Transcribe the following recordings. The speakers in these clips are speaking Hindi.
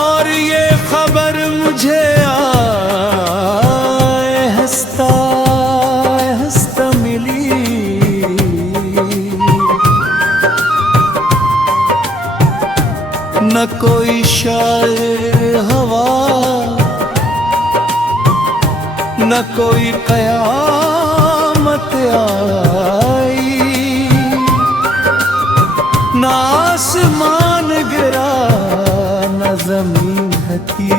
और ये खबर मुझे आए हंसता हंसता मिली, न कोई शायर हवा न कोई कयामत आई, न आसमान गिरा न जमीन हटी,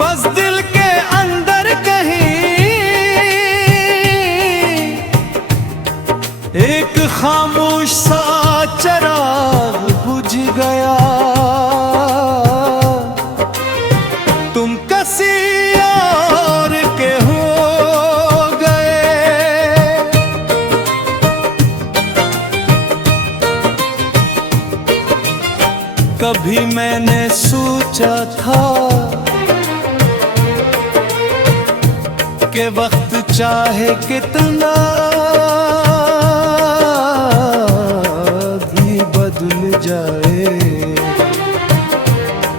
बस दिल के अंदर कहीं एक खामोश सा चिराग बुझ गया। तुम किसी और के हो गए, कभी मैंने सोचा था कि वक्त चाहे कितना भी बदल जाए,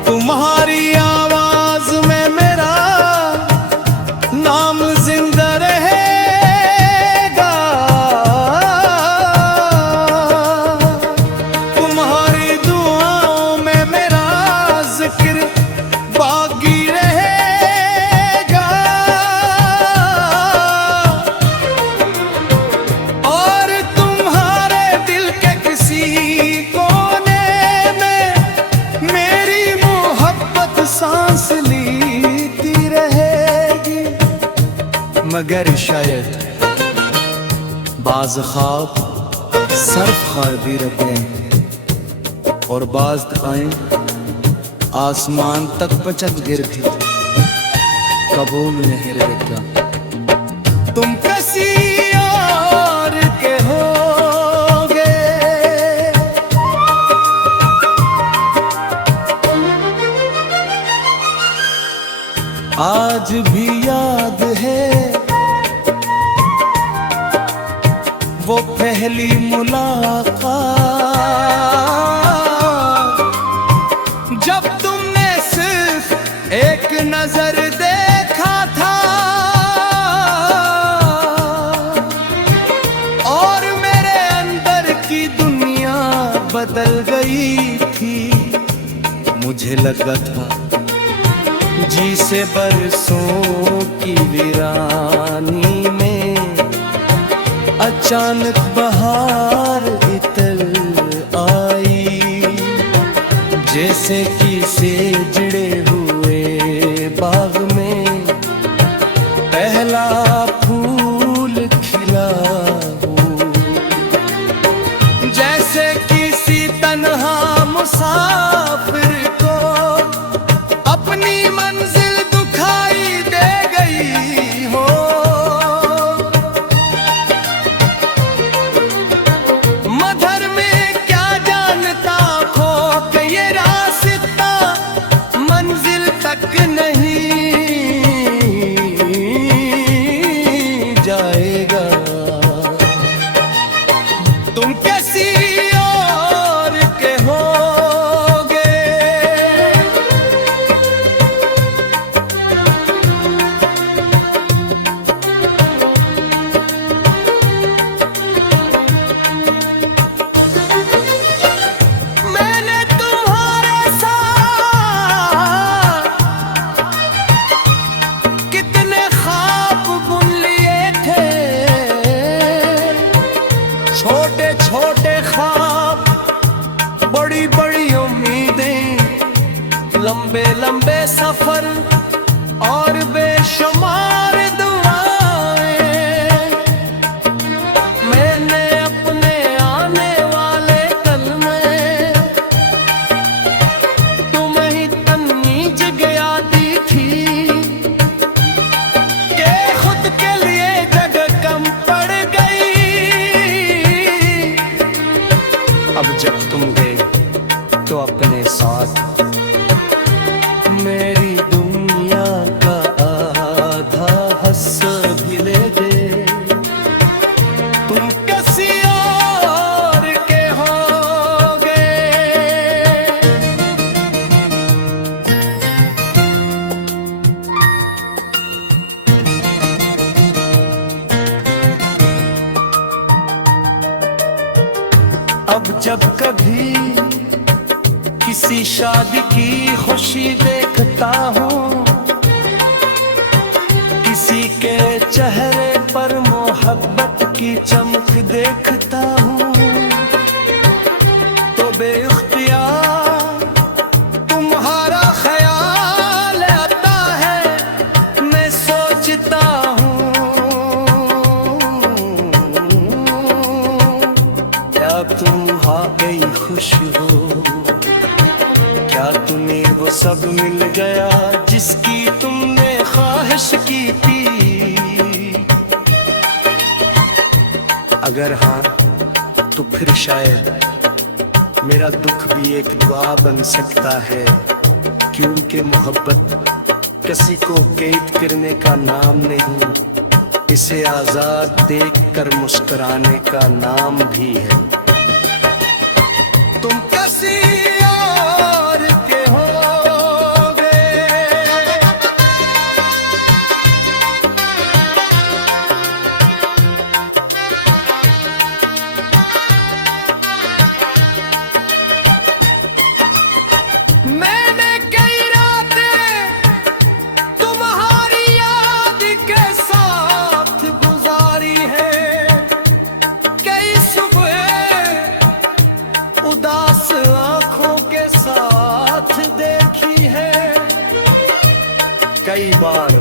तुम्हारी आवाज में मेरा नाम जिंदा रहेगा, तुम्हारी दुआओं में मेरा जिक्र बाकी रहेगा, और तुम्हारे दिल के किसी कोने में मेरी मोहब्बत सांस लेती रहेगी। मगर शायद बाज ख्वाब सर्फ ख्वाबी रखते हैं और बाज आए आसमान तक पचक गिर भी कबूल नहीं रहेगा। तुम किसी और के होगे, आज भी याद है वो पहली मुलाकात, जब तुमने सिर्फ एक नजर देखा था और मेरे अंदर की दुनिया बदल गई थी। मुझे लगा था जी से बरसों की वीरानी में अचानक बहार इतर आई, जैसे किसी जड़े हुए बाग में पहला फूल खिला हो, जैसे किसी तन्हा मुसाफिर को अपनी मंजिल दुखाई दे गई हो। मधर में क्या जानता हो कि ये रास्ता मंजिल तक नहीं जाएगा। तुम कैसी और के होगे, मैंने तुम्हारे साथ कितने ख्वाब बुन लिए थे, छोटे छोटे ख्वाब बड़ी बड़ी उम्मीदें, लंबे लंबे सफर और बेशुमार दुआएं, मैंने अपने आने वाले कल में तुम्हें ही तन्नी जगह दी थी कि खुद के लिए जगह कम पड़ गई। अब जब तुम गए तो अपने साथ मेरी दुनिया का आधा हिस्सा भी ले गए। तुम किसी और के होगे, जब कभी किसी शादी की खुशी देखता हूँ, किसी के चेहरे पर मोहब्बत की चमक देखता हूँ, तो बेइख्तियार तुम्हारा ख्याल आता है। मैं सोचता हूँ क्या तुम वाकई खुश हो, क्या तुम्हें वो सब मिल गया जिसकी तुमने ख्वाहिश की थी। अगर हाँ तो फिर शायद मेरा दुख भी एक दुआ बन सकता है, क्योंकि मोहब्बत किसी को कैद करने का नाम नहीं, इसे आजाद देखकर मुस्कुराने का नाम भी है। तुम किसी और के होगे, मैंने कई रातें तुम्हारी याद के साथ गुजारी है, कई सुबह उदास आंखों के साथ देखी है, कई बार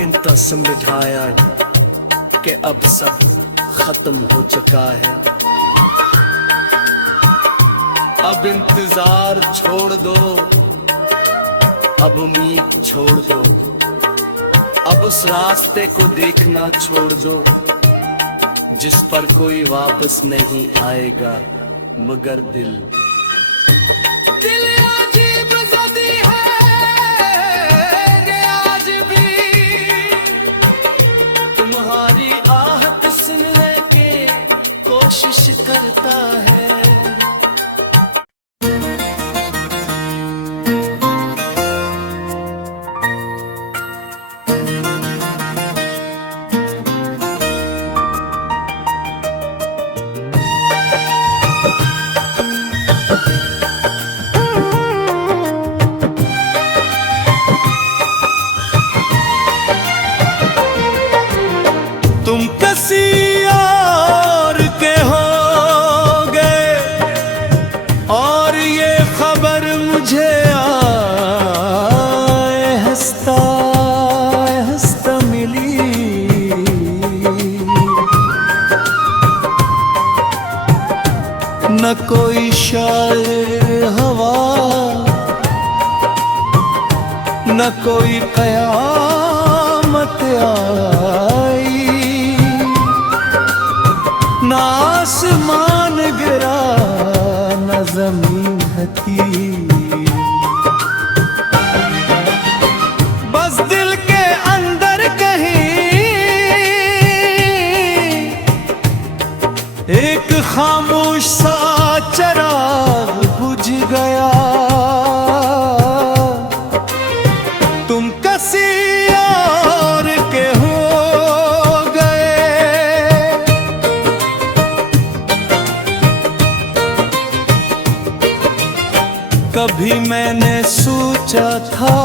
इतना समझाया कि अब सब खत्म हो चुका है। अब इंतजार छोड़ दो, अब उम्मीद छोड़ दो, अब उस रास्ते को देखना छोड़ दो जिस पर कोई वापस नहीं आएगा मगर दिल। दिल अजीब ज़दी है कि आज भी तुम्हारी आहट सुनने की कोशिश करता है। तुम किसी और के होगे और ये खबर मुझे आए हंसता हंसता मिली। न कोई शायर हवा, न कोई कयामत आई, न आसमान गिरा न जमीन हथी, बस दिल के अंदर कहीं एक खामोश सा चिराग बुझ गया। तुम किसी और के हो कभी मैंने सोचा था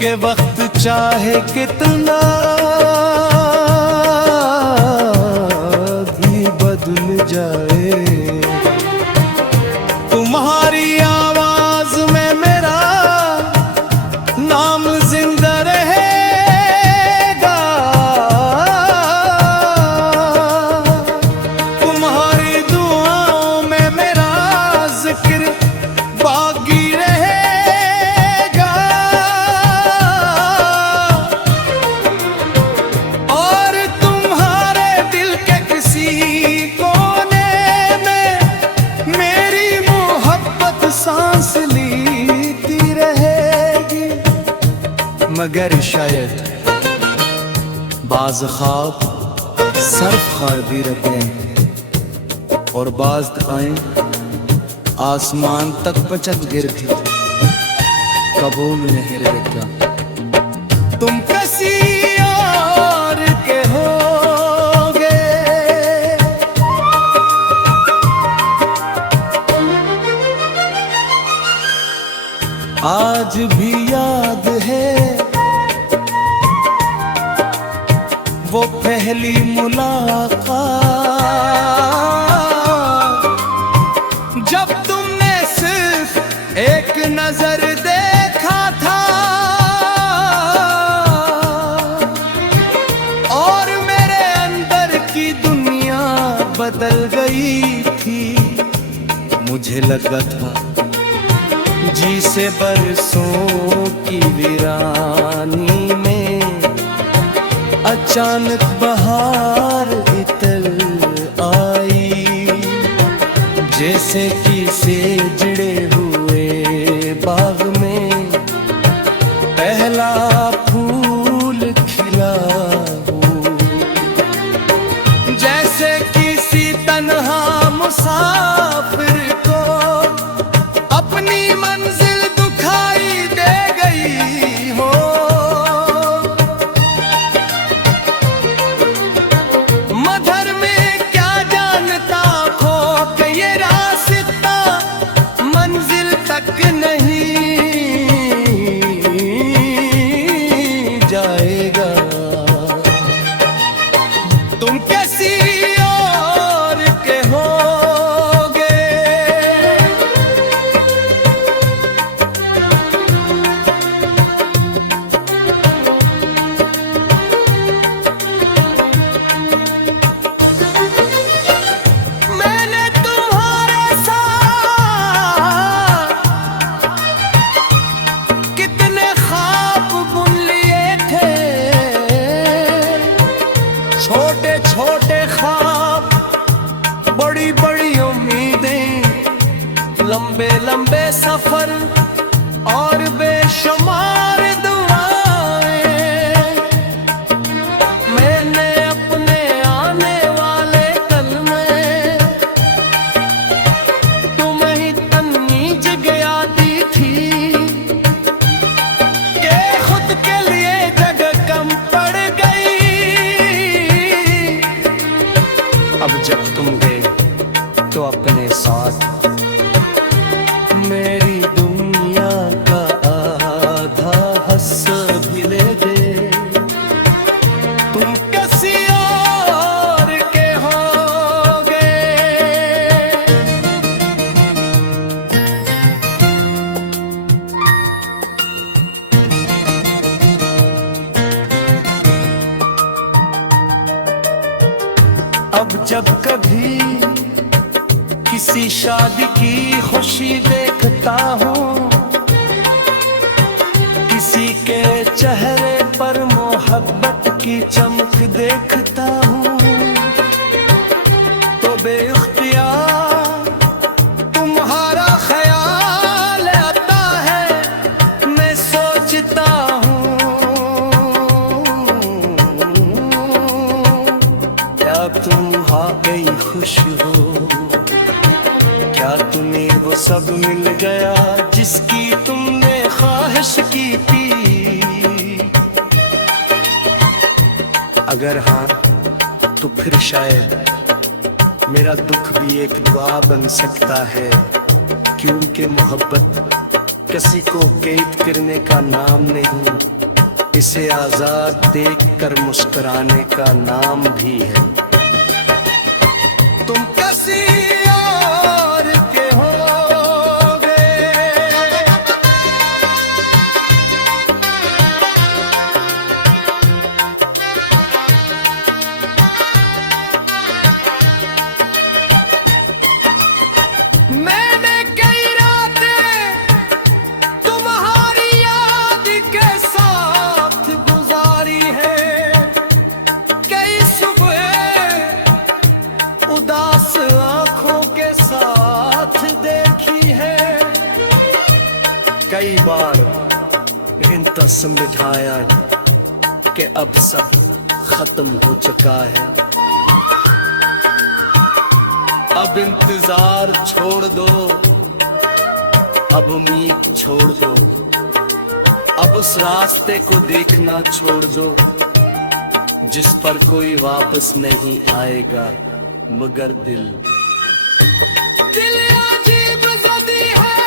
कि वक्त चाहे कितना भी बदल जाए, तुम्हारी आवाज में मेरा नाम जिंदा रहेगा, तुम्हारी दुआओं में मेरा जिक्र बाकी रहेगा। और तुम्हारे दिल के किसी कोने में मेरी मोहब्बत सांस लेती रहेगी। मगर शायद बाज़ ख्वाब सर्फ खादी रखें और बाज़ आए आसमान तक पचक गिर भी कबूल नहीं रहेगा। तुम किसी और के होगे आज भी याद है वो पहली मुलाकात, जब तुमने सिर्फ एक नजर देखा था और मेरे अंदर की दुनिया बदल गई थी। मुझे लगा था जी से बरसों की वीरानी में अचानक बहार इतर आई, जैसे किसी जड़े हुए बाग में पहला फूल खिला हो, जैसे किसी तन्हा मुसाफिर को अपनी मंजिल दुखाई दे गई हो। मधर में क्या जानता हो कि ये रास्ता मंजिल तक नहीं जाएगा। तुम कैसी और के होगे, मैंने तुम्हारे साथ कितने ख्वाब बुन लिए थे, छोटे छोटे ख्वाब, बड़ी बड़ी उम्मीदें, लंबे लंबे सफर और बेशुमार दुआएं। मैंने अपने आने वाले कल में तुम्हें ही तन्नी जगह दी थी कि खुद के लिए जगह कम पड़ गई। अब जब तुम गए तो अपने साथ मेरी दुनिया का आधा हिस्सा भी ले गए। तुम किसी और के होगे। अब जब कभी किसी शादी की खुशी देखता हूँ, किसी के चेहरे पर मोहब्बत की चमक देखता हूँ, तो बेइख्तियार तुम्हारा ख्याल आता है। मैं सोचता हूँ क्या तुम वाकई खुश हो, क्या तुम्हें वो सब मिल गया जिसकी तुमने ख्वाहिश की थी। अगर हाँ तो फिर शायद मेरा दुख भी एक दुआ बन सकता है, क्योंकि मोहब्बत किसी को कैद करने का नाम नहीं, इसे आजाद देख कर मुस्कुराने का नाम भी है। तुम किसी और के होगे। मैंने कई रातें तुम्हारी याद के साथ गुजारी है, कई सुबह उदास आंखों के साथ देखी है। कई बार इतना समझाया कि अब सब खत्म हो चुका है, अब इंतजार छोड़ दो, अब उम्मीद छोड़ दो, अब उस रास्ते को देखना छोड़ दो जिस पर कोई वापस नहीं आएगा मगर दिल। दिल अजीब ज़दी है,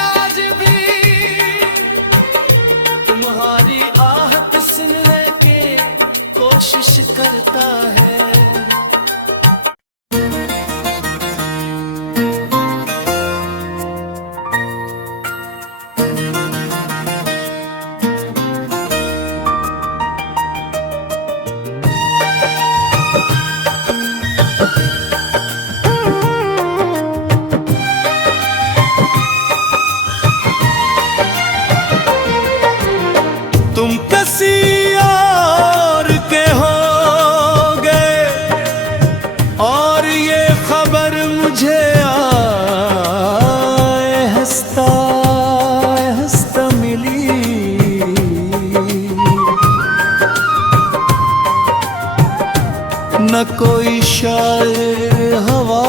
आज भी करता है। तुम किसी और के हो गए और ये खबर मुझे आए हंसता हंसता मिली। न कोई शायर हवा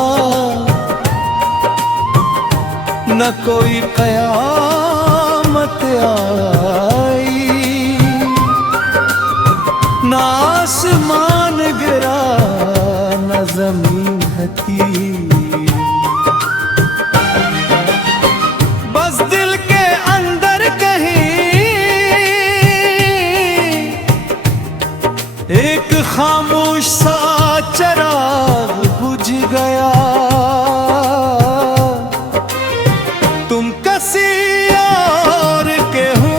न कोई कयामत आई, न आसमान गिरा न जमीन हथी। बस दिल के अंदर कहीं एक खामोश सा चिराग बुझ गया। तुम किसी और के हो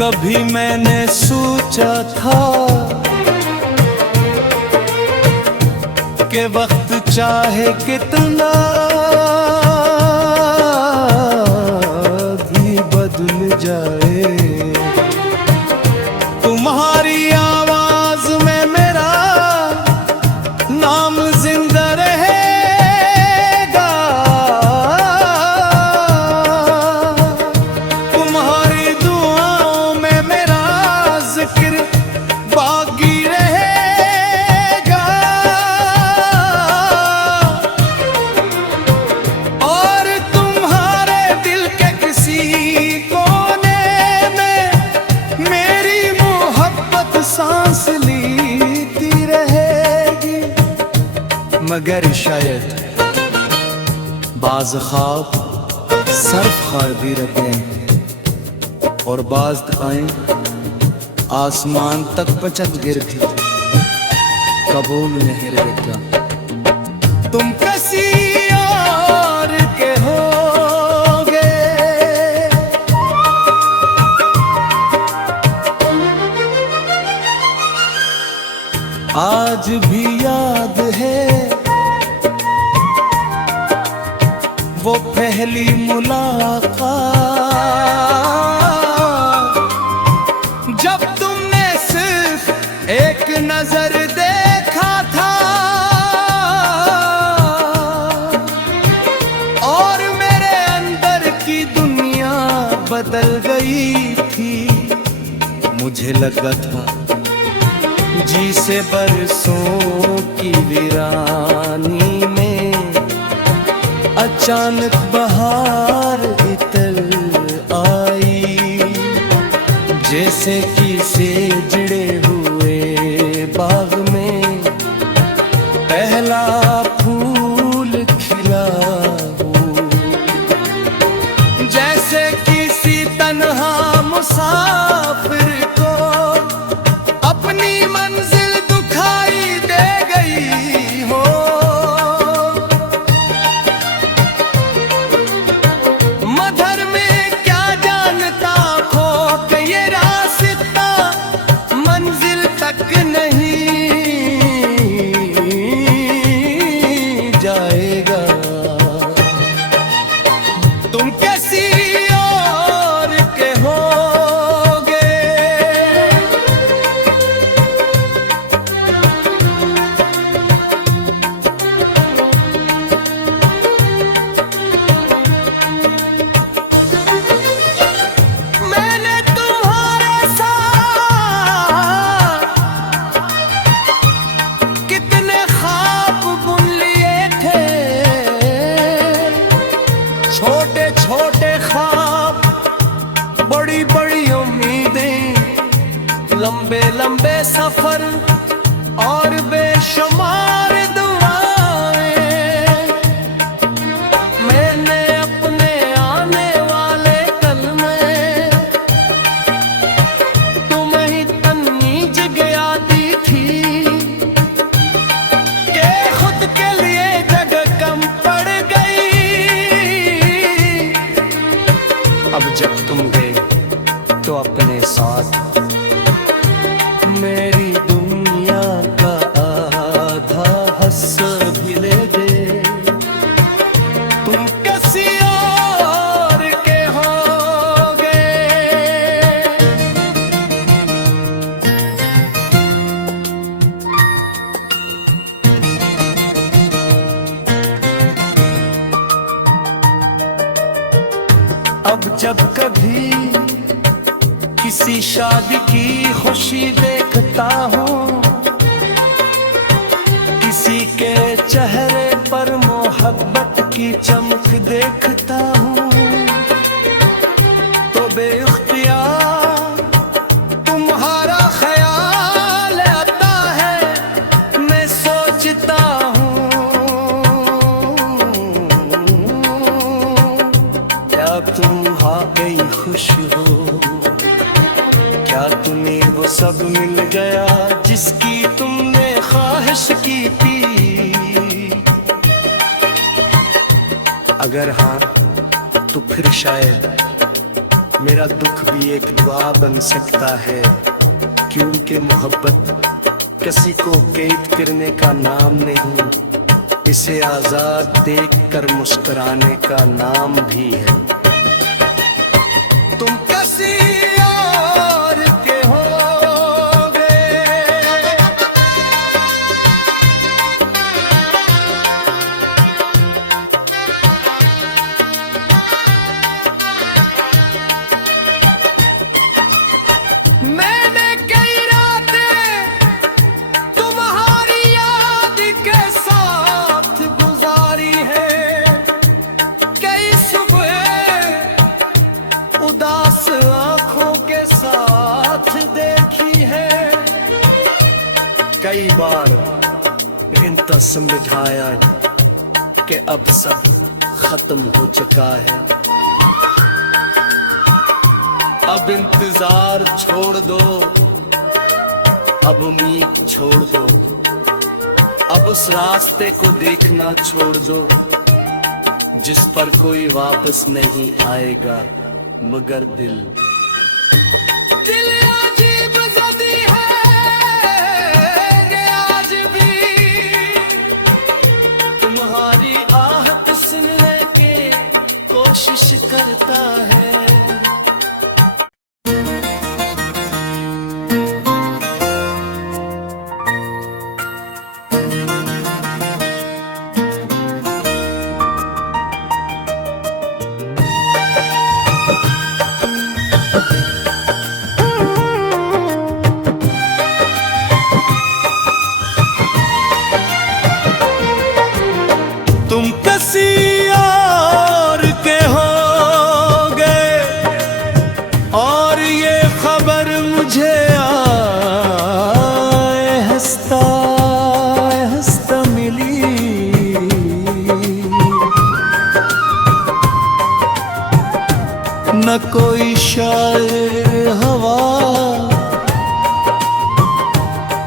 कभी मैंने सोचा था कि वक्त चाहे कितना भी बदल जाए, तुम्हारी आवाज में मेरा नाम जिंदा रहेगा। तुम्हारी दुआओं में मेरा जिक्र बाकी रहेगा। और तुम्हारे दिल के किसी कोने में मेरी मोहब्बत सांस लेती रहेगी। मगर शायद बाज़ ख्वाब सर्फ ख्वाबी रखें और बाज़ दुआएं आसमान तक पचक गिर भी कबूल नहीं रहेगा। तुम किसी और के होगे। आज भी याद है वो पहली मुलाकात जब तुमने सिर्फ एक नजर देखा था और मेरे अंदर की दुनिया बदल गई थी। मुझे लगा था जी से बरसों की वीरानी में अचानक बहार इतर आई, जैसे किसी जड़े हुए बाग में पहला फूल खिला हो। जैसे किसी तन्हा मुसाफिर को अपनी मंजिल दुखाई दे गई हो। मधर में क्या जानता हो कि ये रास्ता मंजिल तक नहीं जाएगा। तुम कैसी और के होगे। मैंने तुम्हारे साथ कितने ख्वाब बुन लिए थे, छोटे छोटे ख्वाब बड़ी बड़ी उम्मीदें, लंबे लंबे सफर और बेशुमार दुआएं। मैंने अपने तुम गए तो अपने साथ मेरी दुनिया का आधा हिस्सा भी ले गए। तुम किसी और के हो गए। अब जब कभी किसी शादी की खुशी देखता हूँ, किसी के चेहरे पर मोहब्बत की चमक देखता हूँ, तो बेइख्तियार तुम्हारा ख्याल आता है। मैं सोचता हूँ क्या तुम वाकई खुश हो, क्या तुम्हें वो सब मिल गया जिसकी तुमने ख्वाहिश की थी। अगर हाँ तो फिर शायद मेरा दुख भी एक दुआ बन सकता है, क्योंकि मोहब्बत किसी को कैद करने का नाम नहीं, इसे आजाद देख कर मुस्कुराने का नाम भी है। तुम किसी और के हो गए। मैंने कई रातें तुम्हारी याद के साथ गुजारी है, कई सुबह उदास आंखों के साथ देखी है। कई बार इतना समझाया कि अब सब खत्म हो चुका है, अब इंतजार छोड़ दो, अब उम्मीद छोड़ दो, अब उस रास्ते को देखना छोड़ दो जिस पर कोई वापस नहीं आएगा मगर दिल। दिल अजीब ज़दी है कि आज भी तुम्हारी आहट सुनने की कोशिश करता है। तुम किसी और के हो गए और ये खबर मुझे आए हंसता हंसता मिली। न कोई शायर हवा,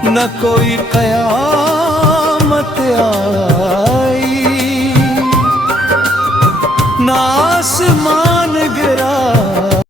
न कोई कयामत आई, ना आसमां